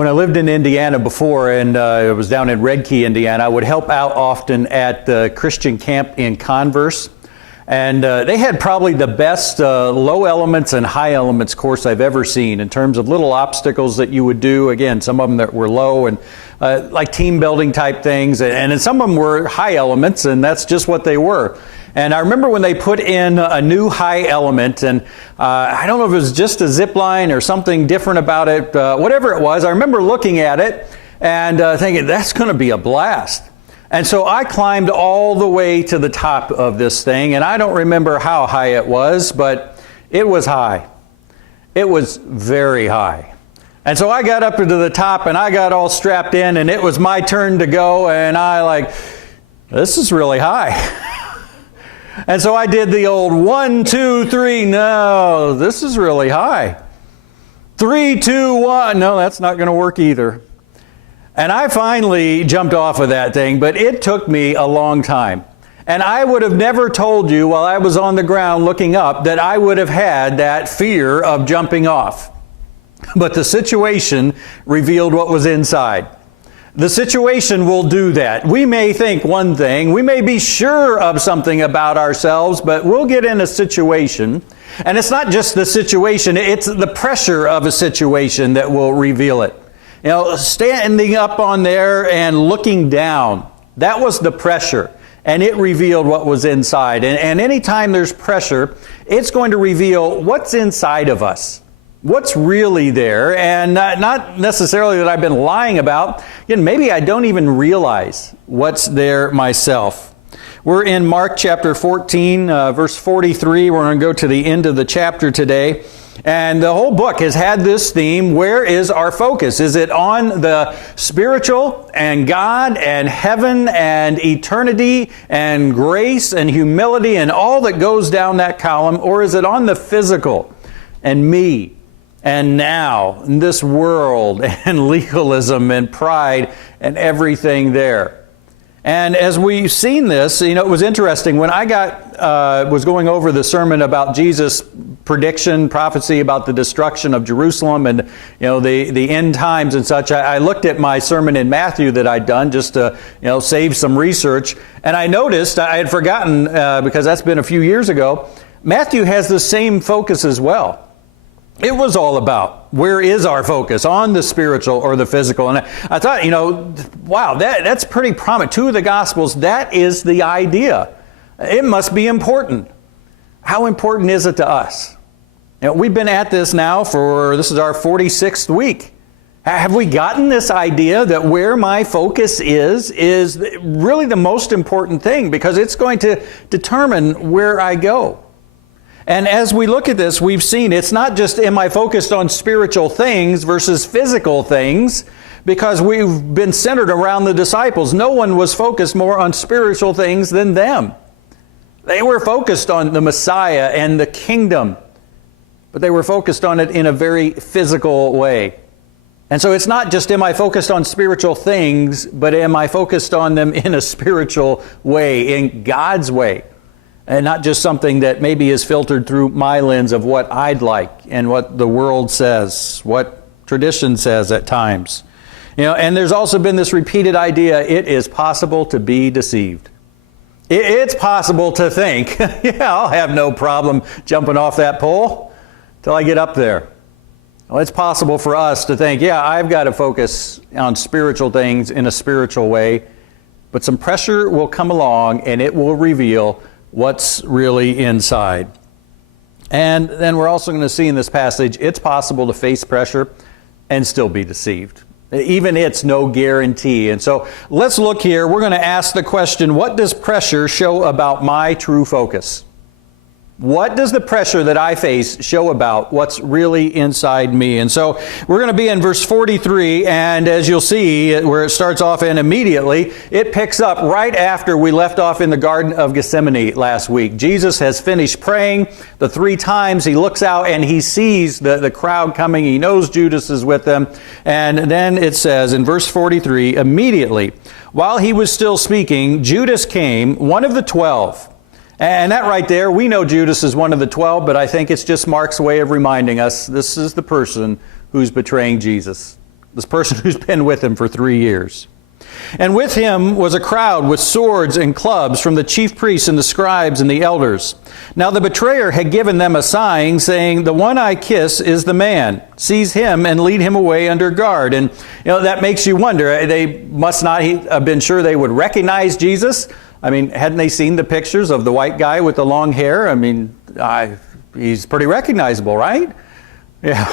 When I lived in Indiana before, and I was down in Red Key, Indiana, I would help out often at the Christian camp in Converse. And they had probably the best low elements and high elements course I've ever seen in terms of little obstacles that you would do. Again, some of them that were low and like team building type things. And then some of them were high elements, and that's just what they were. And I remember when they put in a new high element, and I don't know if it was just a zip line or something different about it, whatever it was, I remember looking at it and thinking, that's going to be a blast. And so I climbed all the way to the top of this thing, and I don't remember how high it was, but it was high. It was very high. And so I got up to the top, and I got all strapped in, and it was my turn to go, and this is really high. And so I did the old 1, 2, 3, no, this is really high. 3, 2, 1, no, that's not going to work either. And I finally jumped off of that thing, but it took me a long time. And I would have never told you while I was on the ground looking up that I would have had that fear of jumping off. But the situation revealed what was inside. The situation will do that. We may think one thing, we may be sure of something about ourselves, but we'll get in a situation, and it's not just the situation, it's the pressure of a situation that will reveal it. You know, standing up on there and looking down, that was the pressure, and it revealed what was inside. And anytime there's pressure, it's going to reveal what's inside of us, what's really there, and not necessarily that I've been lying about. Again, maybe I don't even realize what's there myself. We're in Mark chapter 14, verse 43. We're going to go to the end of the chapter today. And the whole book has had this theme, where is our focus? Is it on the spiritual and God and heaven and eternity and grace and humility and all that goes down that column? Or is it on the physical and me and now and this world and legalism and pride and everything there? And as we've seen this, it was interesting. When I was going over the sermon about Jesus' prediction, prophecy about the destruction of Jerusalem and, the end times and such, I looked at my sermon in Matthew that I'd done just to, save some research. And I noticed, I had forgotten, because that's been a few years ago, Matthew has the same focus as well. It was all about, where is our focus, on the spiritual or the physical? And I thought, wow, that's pretty prominent. Two of the Gospels, that is the idea. It must be important. How important is it to us? We've been at this now this is our 46th week. Have we gotten this idea that where my focus is really the most important thing, because it's going to determine where I go? And as we look at this, we've seen it's not just am I focused on spiritual things versus physical things, because we've been centered around the disciples. No one was focused more on spiritual things than them. They were focused on the Messiah and the kingdom, but they were focused on it in a very physical way. And so it's not just am I focused on spiritual things, but am I focused on them in a spiritual way, in God's way? And not just something that maybe is filtered through my lens of what I'd like and what the world says, what tradition says at times. And there's also been this repeated idea, it is possible to be deceived. It's possible to think, yeah, I'll have no problem jumping off that pole till I get up there. Well, it's possible for us to think, yeah, I've got to focus on spiritual things in a spiritual way, but some pressure will come along and it will reveal what's really inside. And then we're also going to see in this passage, it's possible to face pressure and still be deceived. Even it's no guarantee. And so let's look here. We're going to ask the question, what does pressure show about my true focus? What does the pressure that I face show about what's really inside me? And so we're going to be in verse 43, and as you'll see, where it starts off and immediately, it picks up right after we left off in the Garden of Gethsemane last week. Jesus has finished praying the 3 times. He looks out and he sees the crowd coming. He knows Judas is with them. And then it says in verse 43, immediately, while he was still speaking, Judas came, one of the 12. And that right there, we know Judas is one of the 12, but I think it's just Mark's way of reminding us this is the person who's betraying Jesus. this person who's been with him for 3 years. And with him was a crowd with swords and clubs from the chief priests and the scribes and the elders. Now the betrayer had given them a sign, saying, "The one I kiss is the man. Seize him and lead him away under guard." And that makes you wonder. They must not have been sure they would recognize Jesus. I mean, hadn't they seen the pictures of the white guy with the long hair? I mean, he's pretty recognizable, right? Yeah.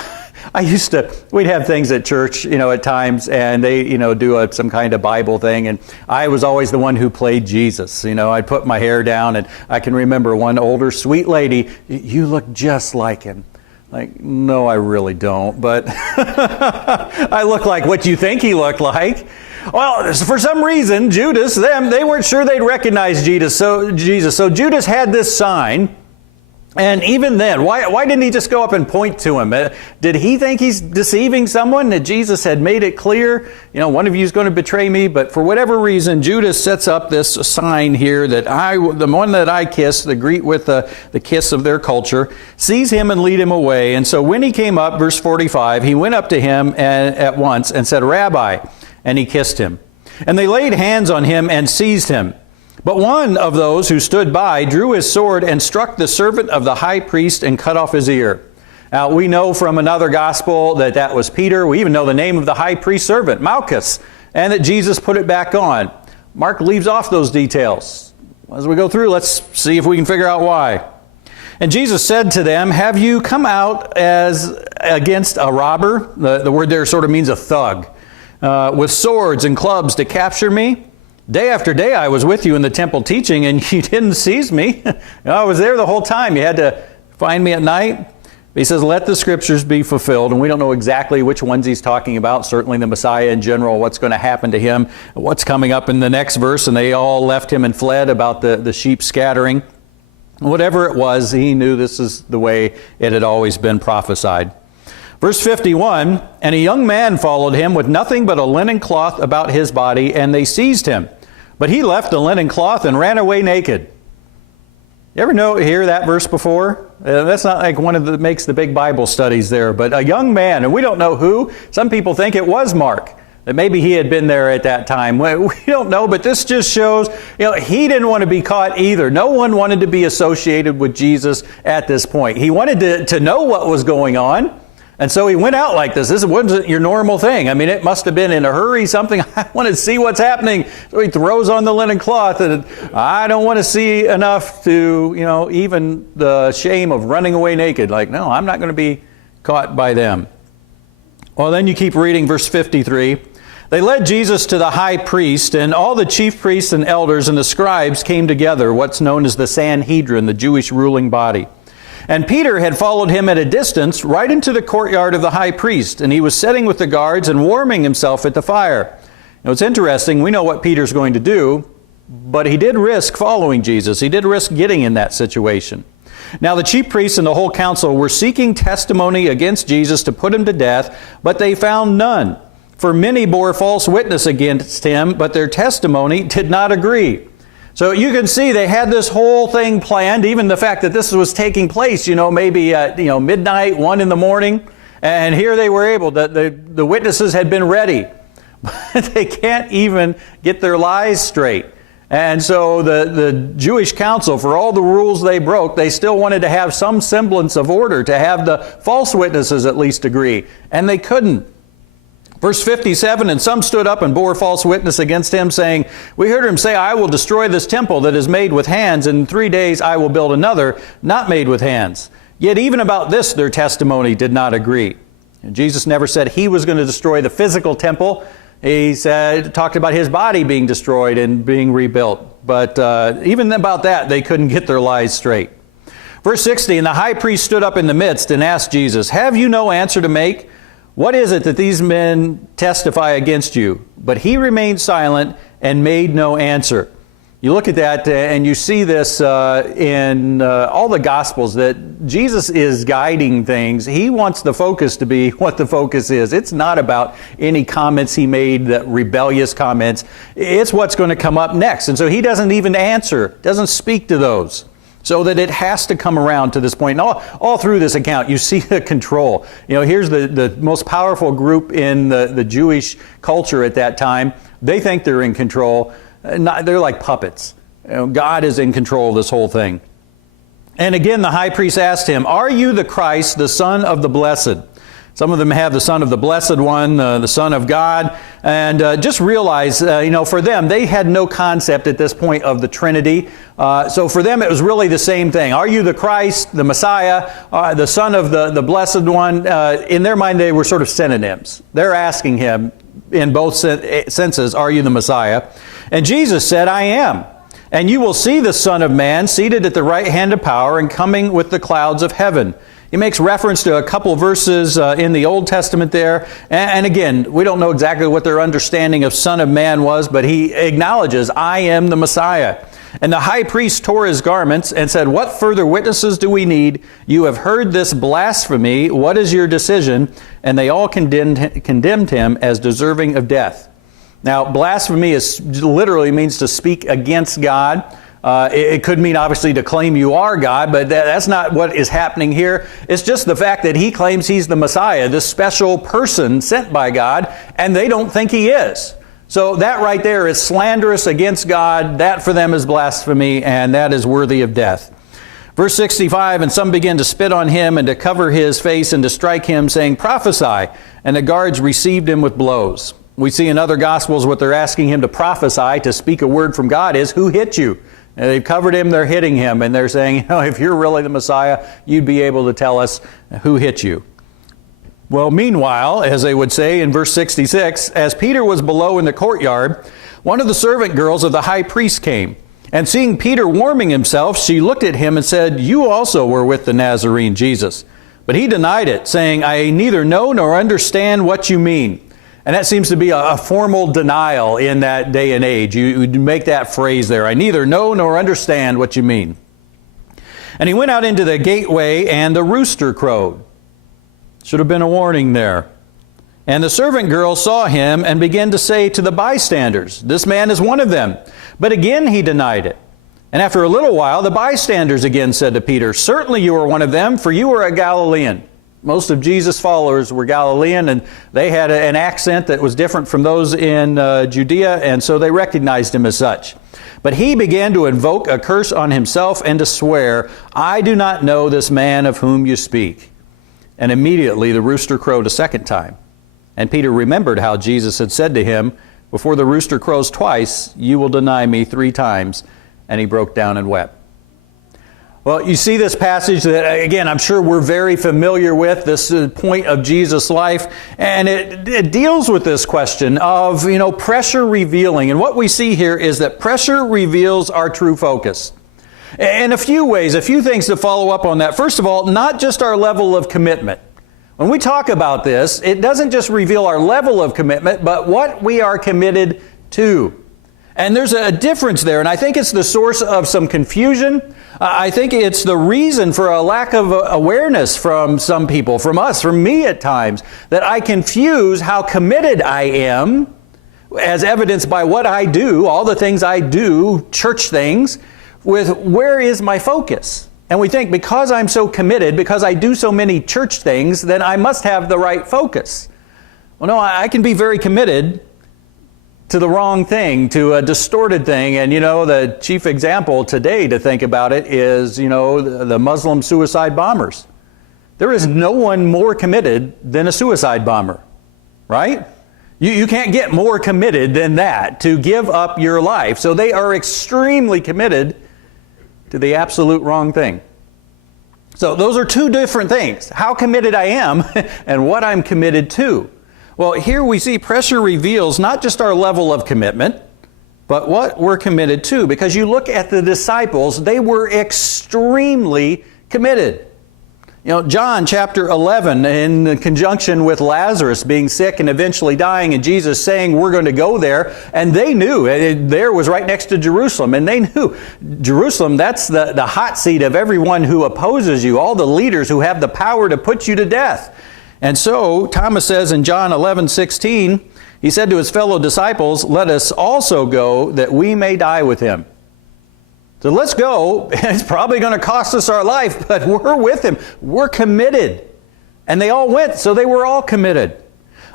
We'd have things at church, at times, and they, do some kind of Bible thing, and I was always the one who played Jesus. I'd put my hair down, and I can remember one older, sweet lady, "You look just like him." Like, no, I really don't, but I look like what you think he looked like. Well, for some reason, Judas, they weren't sure they'd recognize Jesus. So Judas had this sign. And even then, why didn't he just go up and point to him? Did he think he's deceiving someone? That Jesus had made it clear, one of you is going to betray me. But for whatever reason, Judas sets up this sign here that the one that I kiss, the greet with the kiss of their culture, seize him and lead him away. And so when he came up, verse 45, he went up to him at once and said, "Rabbi," and he kissed him. And they laid hands on him and seized him. But one of those who stood by drew his sword and struck the servant of the high priest and cut off his ear. Now, we know from another gospel that was Peter. We even know the name of the high priest servant, Malchus, and that Jesus put it back on. Mark leaves off those details. As we go through, let's see if we can figure out why. And Jesus said to them, "Have you come out as against a robber?" The word there sort of means a thug. "With swords and clubs to capture me? Day after day I was with you in the temple teaching, and you didn't seize me." I was there the whole time. You had to find me at night. He says, "Let the scriptures be fulfilled." And we don't know exactly which ones he's talking about. Certainly the Messiah in general, what's going to happen to him, what's coming up in the next verse. And they all left him and fled, about the sheep scattering. Whatever it was, he knew this is the way it had always been prophesied. Verse 51, "And a young man followed him with nothing but a linen cloth about his body, and they seized him. But he left the linen cloth and ran away naked." You ever hear that verse before? That's not like one of the makes the big Bible studies there. But a young man, and we don't know who. Some people think it was Mark, that maybe he had been there at that time. We don't know, but this just shows, he didn't want to be caught either. No one wanted to be associated with Jesus at this point. He wanted to know what was going on. And so he went out like this. This wasn't your normal thing. I mean, it must have been in a hurry, something. I want to see what's happening. So he throws on the linen cloth, and I don't want to see enough to, even the shame of running away naked. Like, no, I'm not going to be caught by them. Well, then you keep reading verse 53. "They led Jesus to the high priest, and all the chief priests and elders and the scribes came together," what's known as the Sanhedrin, the Jewish ruling body. "And Peter had followed him at a distance right into the courtyard of the high priest, and he was sitting with the guards and warming himself at the fire." Now it's interesting, we know what Peter's going to do, but he did risk following Jesus. He did risk getting in that situation. "Now the chief priests and the whole council were seeking testimony against Jesus to put him to death, but they found none. For many bore false witness against him, but their testimony did not agree." So you can see they had this whole thing planned, even the fact that this was taking place, maybe at midnight, 1 in the morning. And here they were able, the witnesses had been ready. But they can't even get their lies straight. And so the Jewish council, for all the rules they broke, they still wanted to have some semblance of order, to have the false witnesses at least agree. And they couldn't. Verse 57, "And some stood up and bore false witness against him, saying, 'We heard him say, I will destroy this temple that is made with hands, and in 3 days I will build another, not made with hands.' Yet even about this their testimony did not agree." And Jesus never said he was going to destroy the physical temple. He talked about his body being destroyed and being rebuilt. But even about that, they couldn't get their lies straight. Verse 60, "And the high priest stood up in the midst and asked Jesus, 'Have you no answer to make? What is it that these men testify against you?' But he remained silent and made no answer." You look at that and you see this in all the Gospels, that Jesus is guiding things. He wants the focus to be what the focus is. It's not about any comments he made, that rebellious comments. It's what's going to come up next. And so he doesn't even answer, doesn't speak to those. So that it has to come around to this point. And all through this account, you see the control. Here's the most powerful group in the Jewish culture at that time. They think they're in control. They're like puppets. God is in control of this whole thing. And again, the high priest asked him, "Are you the Christ, the Son of the Blessed?" Some of them have the Son of the Blessed One, the Son of God. And just realize, for them, they had no concept at this point of the Trinity. So for them, it was really the same thing. Are you the Christ, the Messiah, the Son of the Blessed One? In their mind, they were sort of synonyms. They're asking him in both senses, are you the Messiah? And Jesus said, "I am. And you will see the Son of Man seated at the right hand of power and coming with the clouds of heaven." He makes reference to a couple of verses in the Old Testament there. And again, we don't know exactly what their understanding of Son of Man was, but he acknowledges, "I am the Messiah." And the high priest tore his garments and said, "What further witnesses do we need? You have heard this blasphemy. What is your decision?" And they all condemned him as deserving of death. Now, blasphemy literally means to speak against God. It could mean, obviously, to claim you are God, but that's not what is happening here. It's just the fact that he claims he's the Messiah, this special person sent by God, and they don't think he is. So that right there is slanderous against God. That for them is blasphemy, and that is worthy of death. Verse 65, "And some began to spit on him and to cover his face and to strike him, saying, 'Prophesy.' And the guards received him with blows." We see in other Gospels what they're asking him to prophesy, to speak a word from God, is, "Who hit you?" And they've covered him, they're hitting him, and they're saying, if you're really the Messiah, you'd be able to tell us who hit you. Well, meanwhile, as they would say in verse 66, as Peter was below in the courtyard, one of the servant girls of the high priest came. And seeing Peter warming himself, she looked at him and said, "You also were with the Nazarene Jesus." But he denied it, saying, "I neither know nor understand what you mean." And that seems to be a formal denial in that day and age. You make that phrase there. "I neither know nor understand what you mean." And he went out into the gateway, and the rooster crowed. Should have been a warning there. And the servant girl saw him and began to say to the bystanders, "This man is one of them." But again he denied it. And after a little while, the bystanders again said to Peter, "Certainly you are one of them, for you are a Galilean." Most of Jesus' followers were Galilean, and they had an accent that was different from those in Judea, and so they recognized him as such. But he began to invoke a curse on himself and to swear, "I do not know this man of whom you speak." And immediately the rooster crowed a second time. And Peter remembered how Jesus had said to him, "Before the rooster crows twice, you will deny me 3 times." And he broke down and wept. Well, you see this passage that, again, I'm sure we're very familiar with, this point of Jesus' life, and it deals with this question of, pressure revealing. And what we see here is that pressure reveals our true focus. In a few ways, a few things to follow up on that. First of all, not just our level of commitment. When we talk about this, it doesn't just reveal our level of commitment, but what we are committed to. And there's a difference there, and I think it's the source of some confusion. I think it's the reason for a lack of awareness from some people, from us, from me at times, that I confuse how committed I am, as evidenced by what I do, all the things I do, church things, with where is my focus. And we think because I'm so committed, because I do so many church things, then I must have the right focus. Well, no, I can be very committed to the wrong thing, to a distorted thing. And the chief example today to think about it is, the Muslim suicide bombers. There is no one more committed than a suicide bomber, right? You can't get more committed than that, to give up your life. So they are extremely committed to the absolute wrong thing. So those are two different things, how committed I am and what I'm committed to. Well, here we see pressure reveals not just our level of commitment, but what we're committed to. Because you look at the disciples, they were extremely committed. John chapter 11, in conjunction with Lazarus being sick and eventually dying, and Jesus saying, we're going to go there. And they knew, there was right next to Jerusalem, and they knew Jerusalem, that's the hot seat of everyone who opposes you, all the leaders who have the power to put you to death. And so, Thomas says in John 11:16, he said to his fellow disciples, "Let us also go that we may die with him." So let's go. It's probably going to cost us our life, but we're with him. We're committed. And they all went, so they were all committed.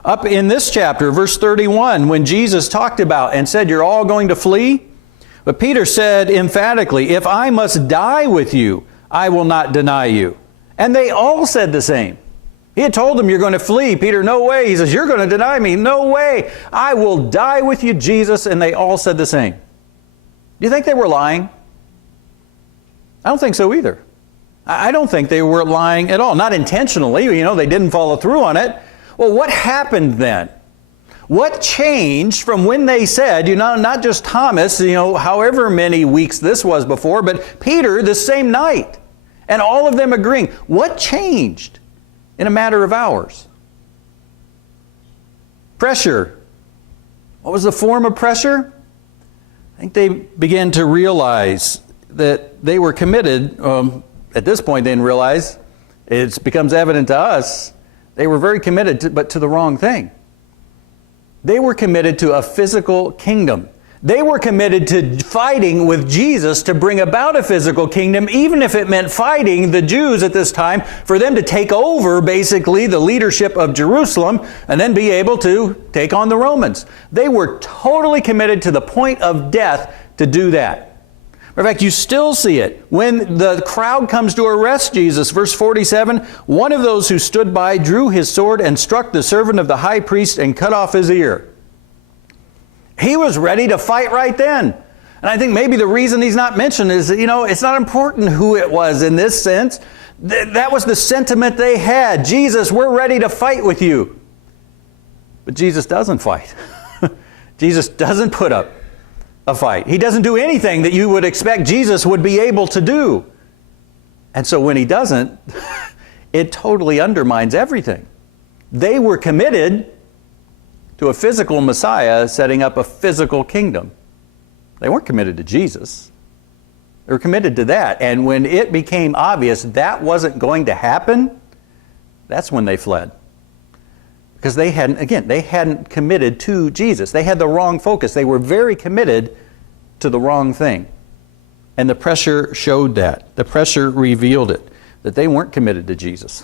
Up in this chapter, verse 31, when Jesus talked about and said, you're all going to flee, but Peter said emphatically, if I must die with you, I will not deny you. And they all said the same. He had told them, you're going to flee. Peter, no way. He says, you're going to deny me. No way. I will die with you, Jesus. And they all said the same. Do you think they were lying? I don't think so either. I don't think they were lying at all. Not intentionally. They didn't follow through on it. Well, what happened then? What changed from when they said, not just Thomas, however many weeks this was before, but Peter the same night, and all of them agreeing. What changed in a matter of hours? Pressure. What was the form of pressure? I think they began to realize that they were committed. At this point, they didn't realize. It becomes evident to us. They were very committed, but to the wrong thing. They were committed to a physical kingdom. They were committed to fighting with Jesus to bring about a physical kingdom, even if it meant fighting the Jews at this time, for them to take over, basically, the leadership of Jerusalem, and then be able to take on the Romans. They were totally committed to the point of death to do that. In fact, you still see it. When the crowd comes to arrest Jesus, verse 47, one of those who stood by drew his sword and struck the servant of the high priest and cut off his ear. He was ready to fight right then. And I think maybe the reason he's not mentioned is, it's not important who it was in this sense. That was the sentiment they had. Jesus, we're ready to fight with you. But Jesus doesn't fight. Jesus doesn't put up a fight. He doesn't do anything that you would expect Jesus would be able to do. And so when he doesn't, it totally undermines everything. They were committed to a physical Messiah setting up a physical kingdom. They weren't committed to Jesus. They were committed to that. And when it became obvious that wasn't going to happen, that's when they fled. Because they hadn't committed to Jesus. They had the wrong focus. They were very committed to the wrong thing. And the pressure showed that. The pressure revealed it, that they weren't committed to Jesus.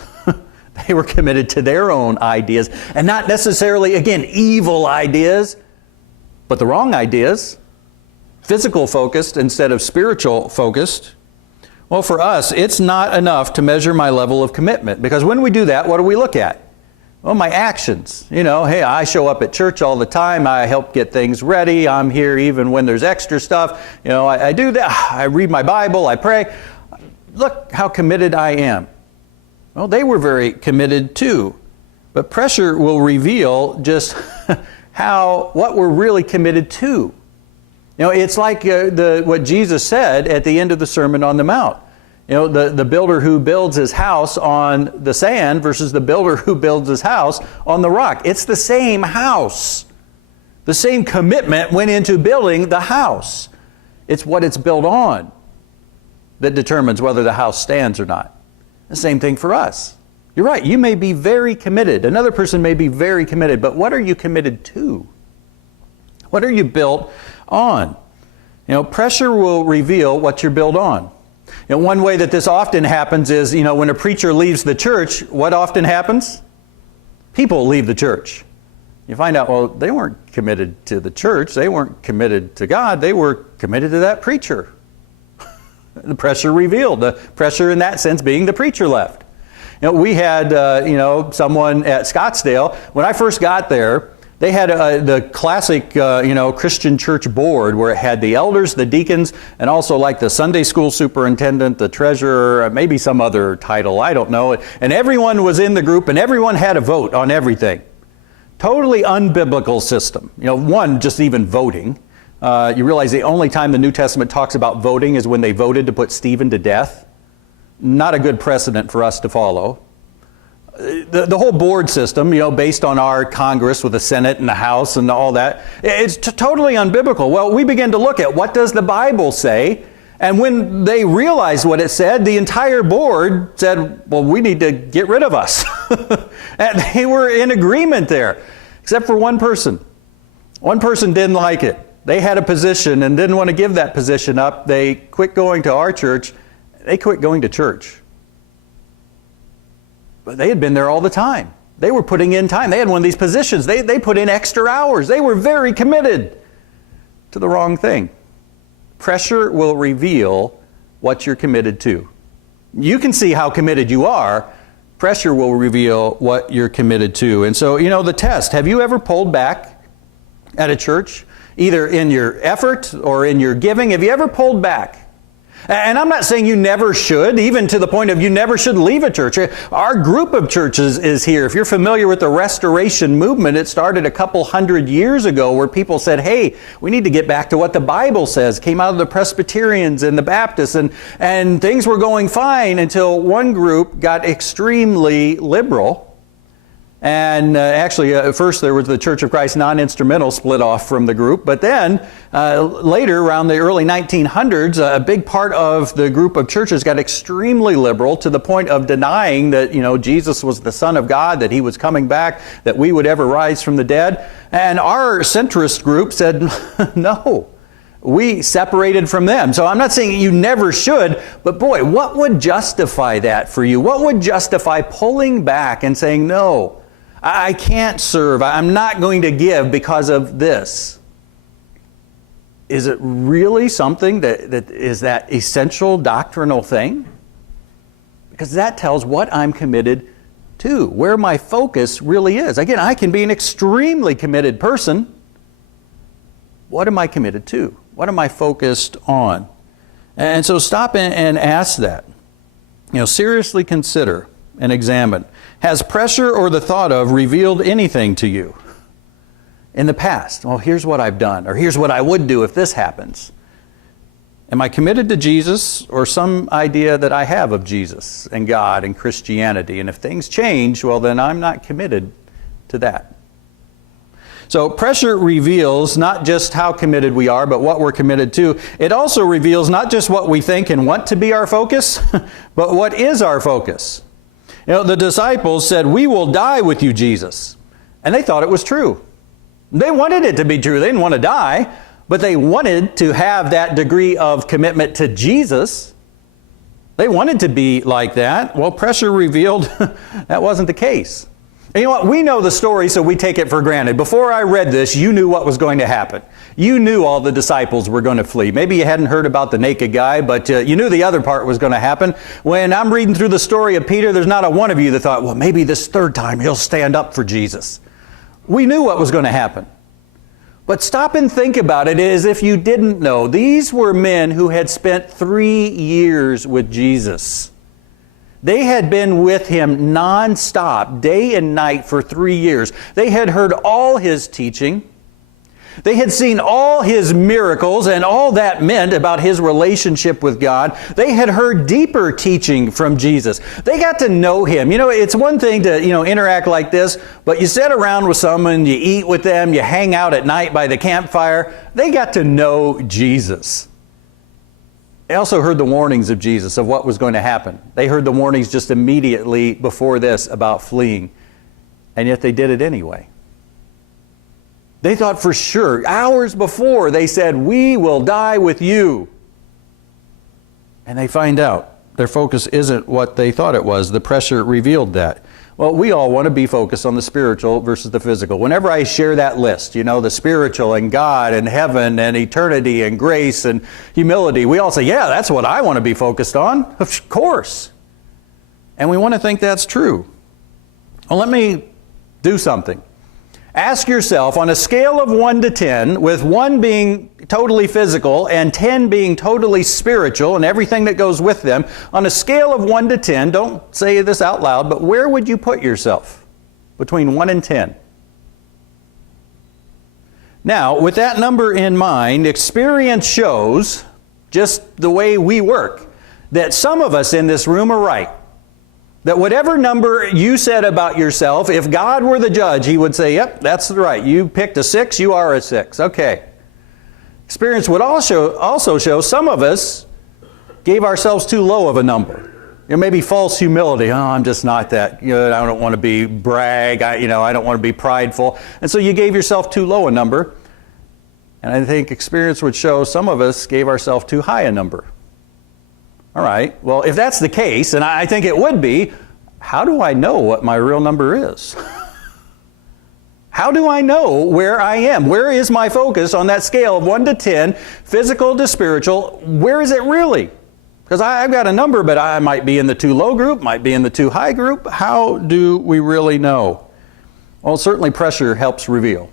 They were committed to their own ideas, and not necessarily, again, evil ideas, but the wrong ideas, physical focused instead of spiritual focused. Well, for us, it's not enough to measure my level of commitment, because when we do that, what do we look at? Well, my actions. Hey, I show up at church all the time. I help get things ready. I'm here even when there's extra stuff. I do that. I read my Bible. I pray. Look how committed I am. Well, they were very committed too. But pressure will reveal just what we're really committed to. It's like what Jesus said at the end of the Sermon on the Mount. The builder who builds his house on the sand versus the builder who builds his house on the rock. It's the same house. The same commitment went into building the house. It's what it's built on that determines whether the house stands or not. The same thing for us. You're right, you may be very committed. Another person may be very committed, but what are you committed to? What are you built on? Pressure will reveal what you're built on. One way that this often happens is, when a preacher leaves the church, what often happens? People leave the church. You find out, well, they weren't committed to the church. They weren't committed to God. They were committed to that preacher. The pressure revealed. The pressure in that sense being the preacher left. We had, someone at Scottsdale. When I first got there, they had the classic, Christian church board where it had the elders, the deacons, and also like the Sunday school superintendent, the treasurer, maybe some other title, I don't know. And everyone was in the group and everyone had a vote on everything. Totally unbiblical system. Just even voting. You realize the only time the New Testament talks about voting is when they voted to put Stephen to death. Not a good precedent for us to follow. The whole board system, based on our Congress with the Senate and the House and all that, it's totally unbiblical. Well, we begin to look at what does the Bible say, and when they realized what it said, the entire board said, well, we need to get rid of us. And they were in agreement there, except for one person. One person didn't like it. They had a position and didn't want to give that position up. They quit going to our church. They quit going to church. But they had been there all the time. They were putting in time. They had one of these positions. They put in extra hours. They were very committed to the wrong thing. Pressure will reveal what you're committed to. You can see how committed you are. Pressure will reveal what you're committed to. And so, the test. Have you ever pulled back at a church? Either in your effort or in your giving? Have you ever pulled back? And I'm not saying you never should, even to the point of you never should leave a church. Our group of churches is here. If you're familiar with the Restoration movement, it started a couple hundred years ago where people said, hey, we need to get back to what the Bible says. Came out of the Presbyterians and the Baptists, and things were going fine until one group got extremely liberal. And actually, first there was the Church of Christ Non-Instrumental split off from the group. But then later, around the early 1900s, a big part of the group of churches got extremely liberal to the point of denying that, Jesus was the Son of God, that He was coming back, that we would ever rise from the dead. And our centrist group said, no. We separated from them. So I'm not saying you never should, but boy, what would justify that for you? What would justify pulling back and saying, no, I can't serve. I'm not going to give because of this. Is it really something that is that essential doctrinal thing? Because that tells what I'm committed to, where my focus really is. Again, I can be an extremely committed person. What am I committed to? What am I focused on? And so stop and ask that. Seriously consider and examine. Has pressure or the thought of revealed anything to you in the past? Well, here's what I've done, or here's what I would do if this happens. Am I committed to Jesus or some idea that I have of Jesus and God and Christianity? And if things change, well, then I'm not committed to that. So pressure reveals not just how committed we are, but what we're committed to. It also reveals not just what we think and want to be our focus, but what is our focus. The disciples said, we will die with you, Jesus. And they thought it was true. They wanted it to be true. They didn't want to die, but they wanted to have that degree of commitment to Jesus. They wanted to be like that. Well, pressure revealed that wasn't the case. And you know what? We know the story, so we take it for granted. Before I read this, you knew what was going to happen. You knew all the disciples were going to flee. Maybe you hadn't heard about the naked guy, but you knew the other part was going to happen. When I'm reading through the story of Peter, there's not a one of you that thought, well, maybe this third time he'll stand up for Jesus. We knew what was going to happen. But stop and think about it as if you didn't know. These were men who had spent 3 years with Jesus. They had been with Him nonstop, day and night for 3 years. They had heard all His teaching. They had seen all His miracles and all that meant about His relationship with God. They had heard deeper teaching from Jesus. They got to know Him. It's one thing to, interact like this, but you sit around with someone, you eat with them, you hang out at night by the campfire. They got to know Jesus. They also heard the warnings of Jesus of what was going to happen. They heard the warnings just immediately before this about fleeing, and yet they did it anyway. They thought for sure, hours before, they said, we will die with you. And they find out their focus isn't what they thought it was. The pressure revealed that. Well, we all want to be focused on the spiritual versus the physical. Whenever I share that list, the spiritual and God and heaven and eternity and grace and humility, we all say, yeah, that's what I want to be focused on. Of course. And we want to think that's true. Well, let me do something. Ask yourself, on a scale of 1 to 10, with 1 being totally physical and 10 being totally spiritual and everything that goes with them, on a scale of 1 to 10, don't say this out loud, but where would you put yourself between 1 and 10? Now, with that number in mind, experience shows, just the way we work, that some of us in this room are right. That whatever number you said about yourself, if God were the judge, He would say, yep, that's right. You picked a 6, you are a 6. Okay. Experience would also show some of us gave ourselves too low of a number. Maybe false humility. Oh, I'm just not that good. I don't want to be brag. I don't want to be prideful. And so you gave yourself too low a number. And I think experience would show some of us gave ourselves too high a number. All right, well, if that's the case, and I think it would be, how do I know what my real number is? How do I know where I am? Where is my focus on that scale of 1 to 10, physical to spiritual? Where is it really? Because I've got a number, but I might be in the too low group, might be in the too high group. How do we really know? Well, certainly pressure helps reveal.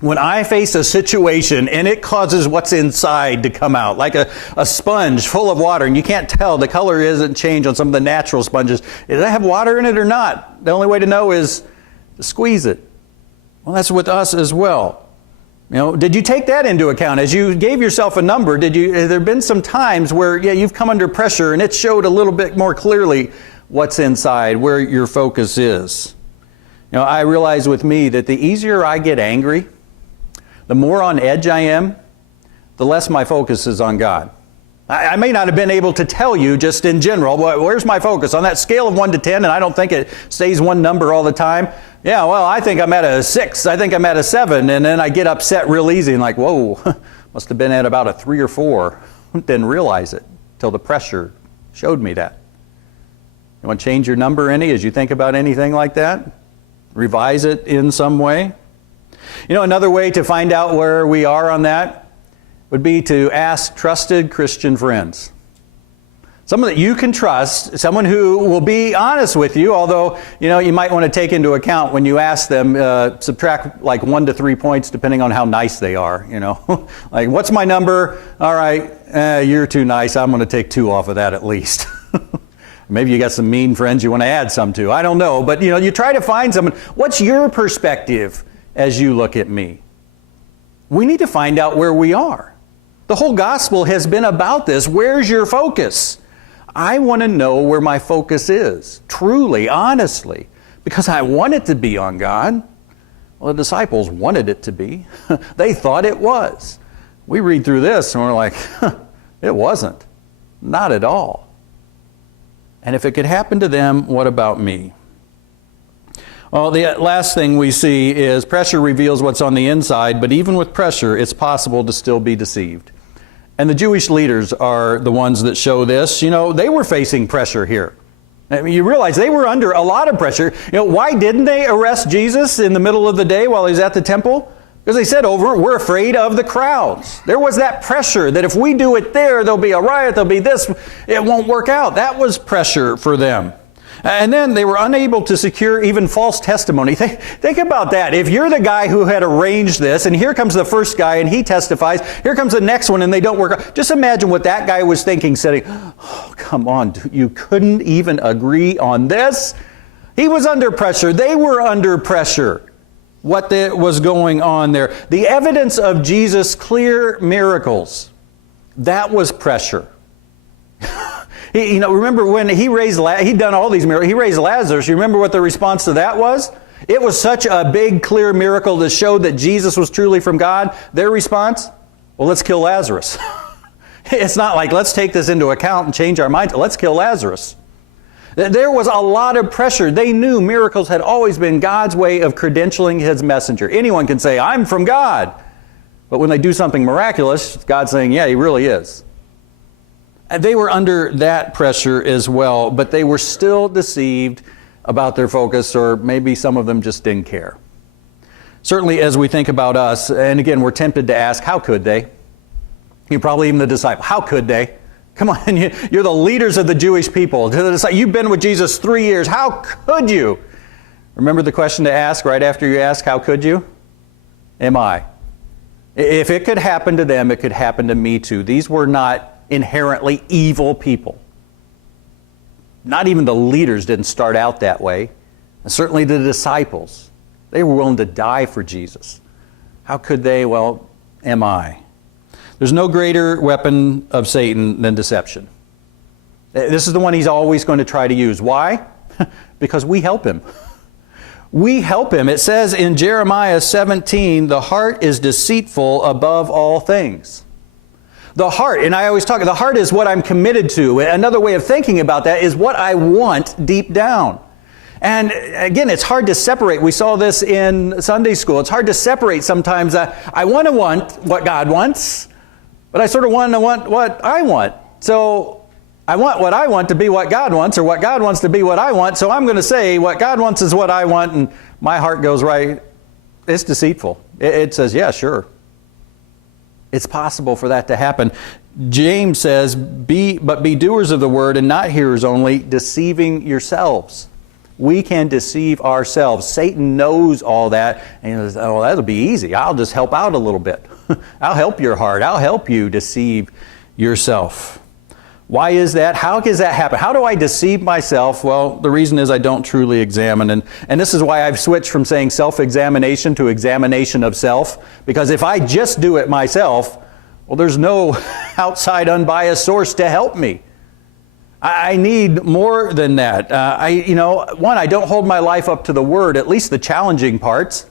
When I face a situation and it causes what's inside to come out, like a sponge full of water, and you can't tell, the color isn't changed on some of the natural sponges. Does it have water in it or not? The only way to know is to squeeze it. Well, that's with us as well. You know, did you take that into account? As you gave yourself a number, have there been some times where, you've come under pressure and it showed a little bit more clearly what's inside, where your focus is? You know, I realize with me that the easier I get angry, the more on edge I am, the less my focus is on God. I may not have been able to tell you just in general, where's my focus? On that scale of 1 to 10, and I don't think it stays one number all the time. Yeah, well, I think I'm at a 6. I think I'm at a 7. And then I get upset real easy and like, whoa, must have been at about a 3 or 4. Didn't realize it till the pressure showed me that. You want to change your number any as you think about anything like that? Revise it in some way? You know, another way to find out where we are on that would be to ask trusted Christian friends. Someone that you can trust, someone who will be honest with you, although, you might want to take into account when you ask them, subtract like 1 to 3 points depending on how nice they are, Like, what's my number? All right, you're too nice. I'm going to take 2 off of that at least. Maybe you got some mean friends you want to add some to. I don't know. But, you try to find someone. What's your perspective as you look at me? We need to find out where we are. The whole gospel has been about this. Where's your focus? I want to know where my focus is, truly, honestly, because I want it to be on God. Well, the disciples wanted it to be. They thought it was. We read through this and we're like, it wasn't. Not at all. And if it could happen to them, what about me? Well, the last thing we see is pressure reveals what's on the inside, but even with pressure, it's possible to still be deceived. And the Jewish leaders are the ones that show this. They were facing pressure here. I mean, you realize they were under a lot of pressure. Why didn't they arrest Jesus in the middle of the day while he's at the temple? Because they said we're afraid of the crowds. There was that pressure that if we do it there, there'll be a riot, there'll be this, it won't work out. That was pressure for them. And then they were unable to secure even false testimony. Think about that. If you're the guy who had arranged this, and here comes the first guy and he testifies, here comes the next one and they don't work out. Just imagine what that guy was thinking, saying, oh, come on, you couldn't even agree on this? He was under pressure. They were under pressure. What was going on there? The evidence of Jesus' clear miracles, that was pressure. Remember when he'd done all these miracles, he raised Lazarus. You remember what the response to that was? It was such a big, clear miracle that showed that Jesus was truly from God. Their response? Well, let's kill Lazarus. It's not like, let's take this into account and change our minds. Let's kill Lazarus. There was a lot of pressure. They knew miracles had always been God's way of credentialing His messenger. Anyone can say, I'm from God. But when they do something miraculous, God's saying, yeah, He really is. They were under that pressure as well, but they were still deceived about their focus, or maybe some of them just didn't care. Certainly as we think about us, and again, we're tempted to ask, how could they? You're probably even the disciple. How could they? Come on, you're the leaders of the Jewish people. You've been with Jesus 3 years. How could you? Remember the question to ask right after you ask, how could you? Am I? If it could happen to them, it could happen to me too. These were not inherently evil people. Not even the leaders didn't start out that way. And certainly the disciples. They were willing to die for Jesus. How could they? Well, am I? There's no greater weapon of Satan than deception. This is the one he's always going to try to use. Why? Because we help him. We help him. It says in Jeremiah 17, the heart is deceitful above all things. The heart, and I always talk, the heart is what I'm committed to. Another way of thinking about that is what I want deep down. And again, it's hard to separate. We saw this in Sunday school. It's hard to separate sometimes. I want to want what God wants, but I sort of want to want what I want. So I want what I want to be what God wants, or what God wants to be what I want. So I'm going to say what God wants is what I want, and my heart goes right. It's deceitful. It says, yeah, sure. It's possible for that to happen. James says, be doers of the word and not hearers only, deceiving yourselves. We can deceive ourselves. Satan knows all that, and he says, oh, that'll be easy. I'll just help out a little bit. I'll help your heart. I'll help you deceive yourself. Why is that? How does that happen? How do I deceive myself? Well, the reason is I don't truly examine. And this is why I've switched from saying self-examination to examination of self. Because if I just do it myself, well, there's no outside unbiased source to help me. I need more than that. I don't hold my life up to the Word, at least the challenging parts.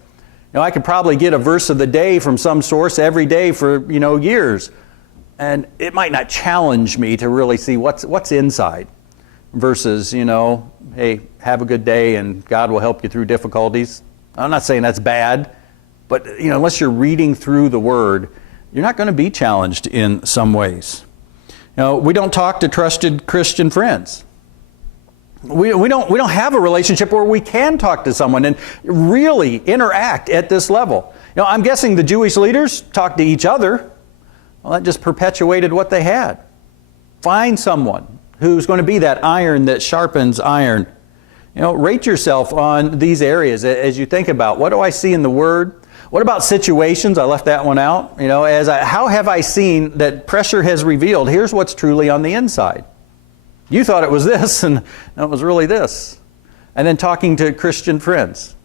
I could probably get a verse of the day from some source every day for, years. And it might not challenge me to really see what's inside versus, hey, have a good day and God will help you through difficulties. I'm not saying that's bad, but, unless you're reading through the Word, you're not going to be challenged in some ways. We don't talk to trusted Christian friends. We don't have a relationship where we can talk to someone and really interact at this level. I'm guessing the Jewish leaders talked to each other. Well, that just perpetuated what they had. Find someone who's going to be that iron that sharpens iron. Rate yourself on these areas as you think about, what do I see in the Word? What about situations? I left that one out. How have I seen that pressure has revealed, here's what's truly on the inside. You thought it was this, and it was really this. And then talking to Christian friends.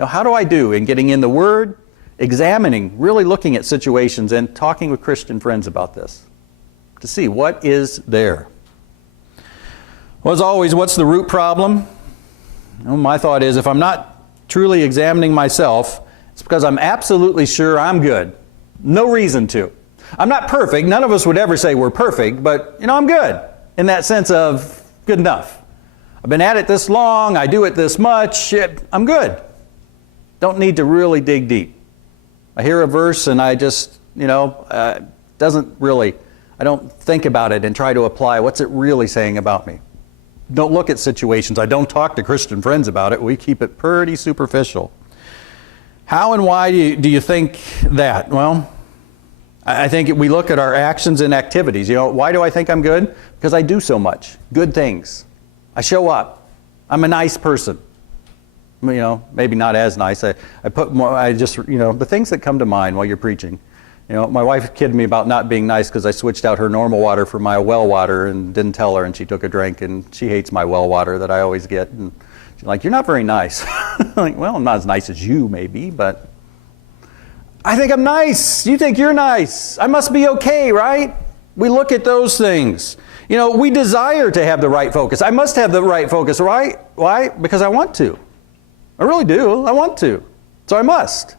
How do I do in getting in the Word, examining, really looking at situations, and talking with Christian friends about this to see what is there? Well, as always, what's the root problem? My thought is, if I'm not truly examining myself, it's because I'm absolutely sure I'm good. No reason to. I'm not perfect. None of us would ever say we're perfect, but, I'm good in that sense of good enough. I've been at it this long. I do it this much. I'm good. Don't need to really dig deep. I hear a verse and I just, I don't think about it and try to apply what's it really saying about me. Don't look at situations. I don't talk to Christian friends about it. We keep it pretty superficial. How and why do you think that? Well, I think we look at our actions and activities. Why do I think I'm good? Because I do so much. Good things. I show up. I'm a nice person. Maybe not as nice. The things that come to mind while you're preaching. My wife kidded me about not being nice because I switched out her normal water for my well water and didn't tell her, and she took a drink, and she hates my well water that I always get. And she's like, you're not very nice. I'm like, well, I'm not as nice as you, maybe, but I think I'm nice. You think you're nice. I must be okay, right? We look at those things. We desire to have the right focus. I must have the right focus, right? Why? Because I want to. I really do. I want to. So I must.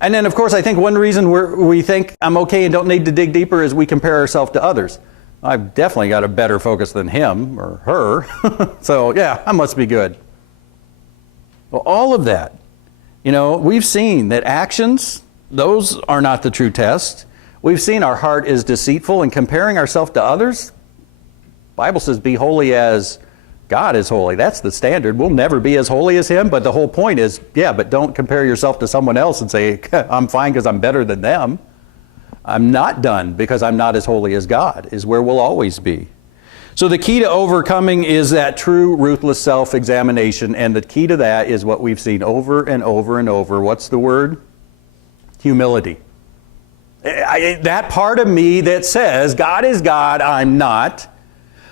And then, of course, I think one reason we think I'm okay and don't need to dig deeper is we compare ourselves to others. I've definitely got a better focus than him or her. So, yeah, I must be good. Well, all of that, we've seen that actions, those are not the true test. We've seen our heart is deceitful, and comparing ourselves to others, the Bible says, be holy as God is holy. That's the standard. We'll never be as holy as Him, but the whole point is, but don't compare yourself to someone else and say, I'm fine because I'm better than them. I'm not done because I'm not as holy as God, is where we'll always be. So the key to overcoming is that true, ruthless self-examination, and the key to that is what we've seen over and over and over. What's the word? Humility. That part of me that says, God is God, I'm not.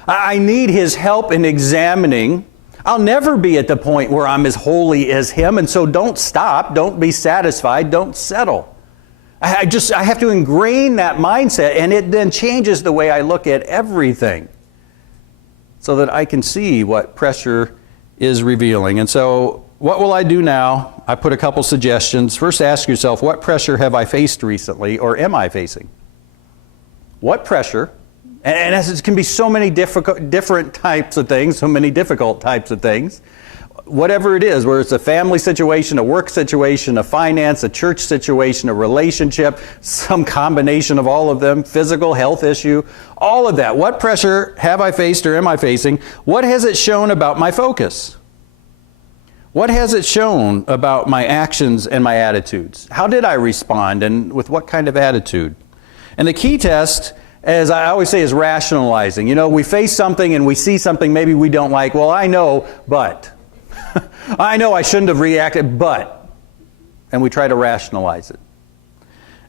I need His help in examining. I'll never be at the point where I'm as holy as Him, and so don't stop, don't be satisfied, don't settle. I have to ingrain that mindset, and it then changes the way I look at everything so that I can see what pressure is revealing. And so what will I do now? I put a couple suggestions. First, ask yourself, what pressure have I faced recently, or am I facing? What pressure? And as it can be so many different types of things, so many difficult types of things. whatever it is, whether it's a family situation, a work situation, a finance, a church situation, a relationship, some combination of all of them, physical health issue, all of that. What pressure have I faced or am I facing? What has it shown about my focus? What has it shown about my actions and my attitudes? How did I respond, and with what kind of attitude? And the key test, as I always say, is rationalizing. You know, we face something and we see something maybe we don't like. Well, I know, but. I know I shouldn't have reacted, but. And we try to rationalize it.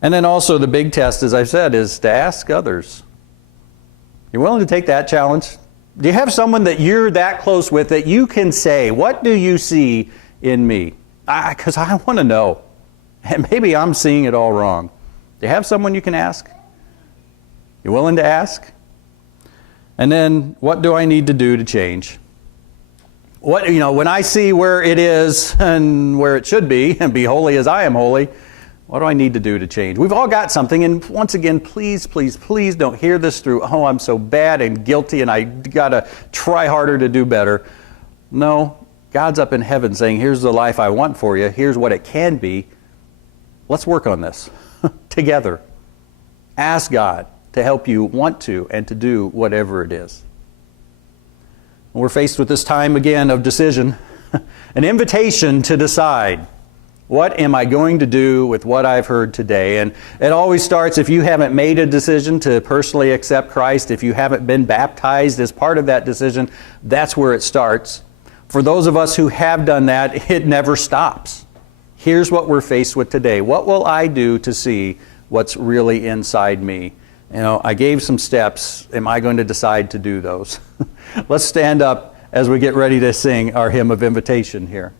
And then also the big test, as I've said, is to ask others. You're willing to take that challenge? Do you have someone that you're that close with that you can say, what do you see in me? Because I want to know. And maybe I'm seeing it all wrong. Do you have someone you can ask? You're willing to ask? And then, what do I need to do to change? What, when I see where it is and where it should be, and be holy as I am holy, what do I need to do to change? We've all got something, and once again, please, please, please don't hear this through, oh, I'm so bad and guilty and I got to try harder to do better. No, God's up in heaven saying, here's the life I want for you. Here's what it can be. Let's work on this together. Ask God to help you want to and to do whatever it is. We're faced with this time again of decision, an invitation to decide. What am I going to do with what I've heard today? And it always starts, if you haven't made a decision to personally accept Christ, if you haven't been baptized as part of that decision, that's where it starts. For those of us who have done that, it never stops. Here's what we're faced with today. What will I do to see what's really inside me? I gave some steps. Am I going to decide to do those? Let's stand up as we get ready to sing our hymn of invitation here.